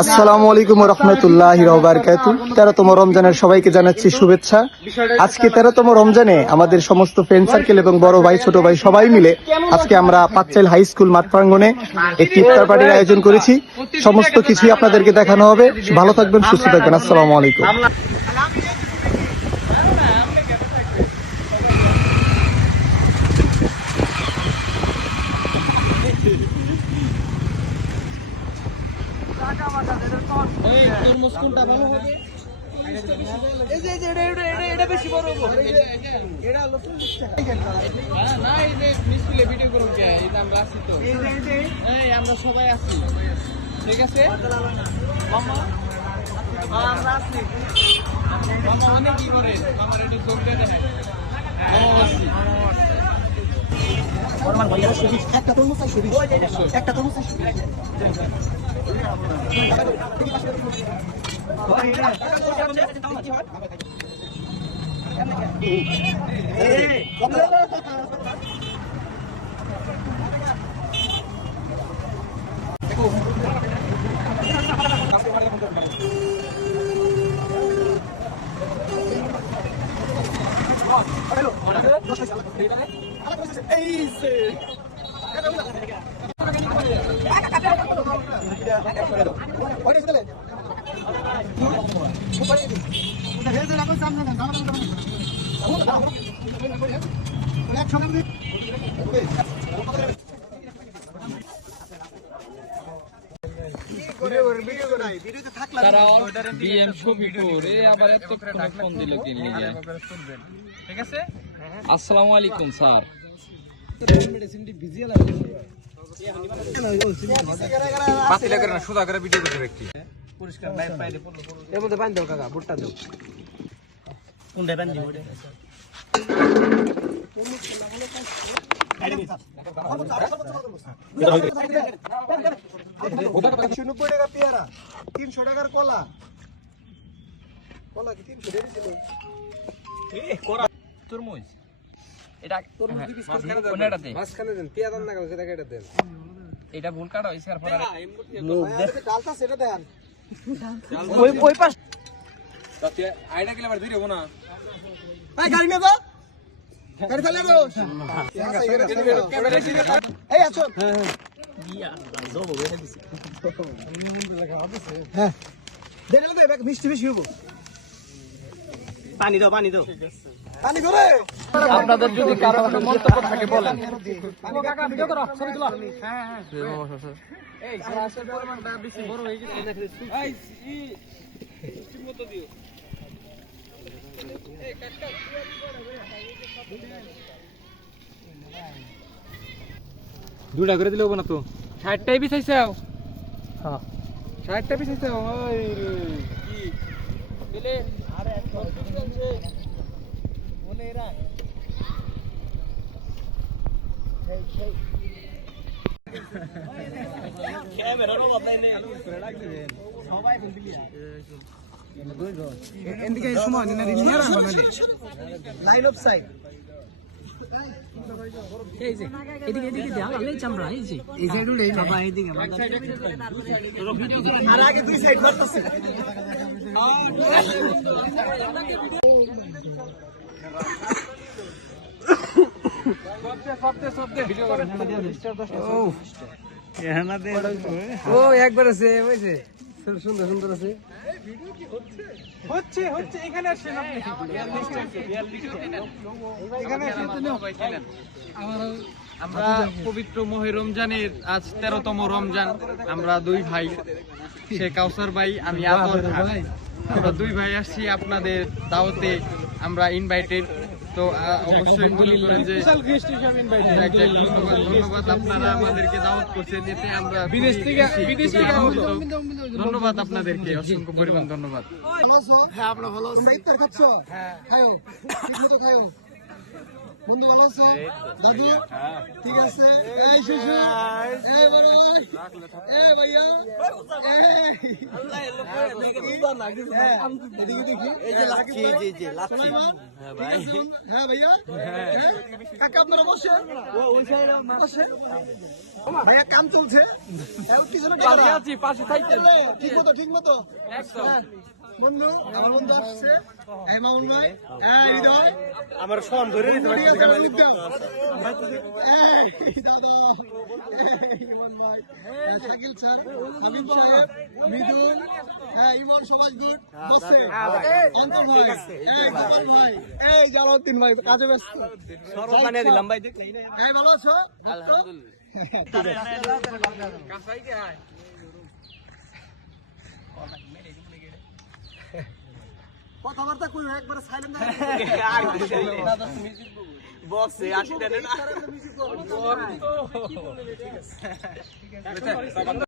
আসসালামু আলাইকুম ওয়া রাহমাতুল্লাহি ওয়া বারাকাতুহু। 13তম রমজানের সবাইকে জানাচ্ছি শুভেচ্ছা। আজকে 13তম রমজানে আমাদের সমস্ত ফ্রেন্ড সার্কেল এবং বড় ভাই ছোট ভাই সবাই মিলে আজকে আমরা পাঁচচাইল হাই স্কুল মাঠ প্রাঙ্গণে একটি ইফতার পার্টির আয়োজন করেছি। সমস্ত কিছুই আপনাদেরকে দেখানো হবে। ভালো থাকবেন, সুস্থ থাকবেন। আসসালামু আলাইকুম। আমরা সবাই আছি, ঠিক আছে? অনেক কি করে আমার একটু চোখ দিয়ে দেখায়। আসসালামু আলাইকুম স্যার। পেয়ারা 300 টাকার কলা কি 300 টাকা ছিল? তরমুজ এটা কোনটা দেন? মাঝখানে দেন, পেয়ারা না কাছে এটা দেন। এটা ভুল কাটা হইছে আর পরে ডালটা সেটা দেন। ওই পাশ তাতে আইডা গেলে আবার দেরি হবে না। এই গাড়ি নিয়ে যা, গাড়ি চালিয়ে যাও। এই আছো। হ্যাঁ দেন না, ব্যাগ মিষ্টি বেশি হবো। পানি দাও, পানি দাও, পানি ধরে। আপনাদের যদি কারো মন্তব্য থাকে বলেন। কাকা ভিডিও করো, ছবি তোলো। হ্যাঁ হ্যাঁ এই গ্লাসের পরিমাণটা বেশি বড় হয়ে গেছে। এই ঠিকমতো দিও। এই কাকা দুটা করে দিলে হবে না তো? 60টাই বিছাইছাও? হ্যাঁ 60টা বিছাইছাও। ওই কি দিলে আরে চলছে বলে এরা সেই ক্যামেরার অভাব নাই, আলু করে রাখ দিবেন সবাই বলবি এদিকে সময় না নিয়ে বানালে লাইন অফ সাইড। এই যে এদিকে এদিকে দেওয়া লাগলে চামড়া এই যে রুলে বাবা এদিকে আর আগে দুই সাইড করতেছে। ও একবার আছে বুঝছে, সুন্দর সুন্দর আছে। হচ্ছে হচ্ছে এখানে আসেন আপনি, এখানে আসেন। আমরা পবিত্র মাহে রমজানের আজ 13তম রমজান। আমরা দুই ভাই, শেখ কাউসার ভাই, আমি আতর ভাই, আমরা দুই ভাই আসছি আপনাদের দাওয়াতে। আমরা ইনভাইটেড, তো অবশ্যই মনে করেন যে ধন্যবাদ, আপনারা আমাদেরকে দাওয়াত করছেন। এতে আমরা বিদেশ থেকে ধন্যবাদ আপনাদেরকে, অসংখ্য পরিমাণ ধন্যবাদ। হ্যাঁ আমরা ভালো আছি। তোমরা ইফতার খাচ্ছো? হ্যাঁ খাও, ঠিকমতো খাও। বন্ধু ভালো আছো? দাদু ঠিক আছে? এই শিশু, এই বড় ভাই। এ ভাইয়া এদিকে দেখি হ্যাঁ ভাইয়া কাকা আপনারা বসে বসে ভাইয়া কাম চলছে ঠিক মতো ঠিক মতো হ্যাঁ, বন্ধু আমার বন্ধু আসছে মামুন ভাই হ্যাঁ হৃদয় আমার ফোন ধরে নিতে ঠিক আছে, আমার উদ্যম। এই দাদা, ইমন ভাই, শাকিল স্যার, হাবিব সাহেব, মৃদুল, ইমন সবাই গুড, বসে, অন্তর ভাই, গোপাল ভাই, জালাউদ্দিন ভাই, কাজে ব্যস্ত। বানিয়ে দিলাম ভাই দেখলি ভালো আছো? কথাবার্তা কই একবারে সাইলেন্ট বসে 80 টাকা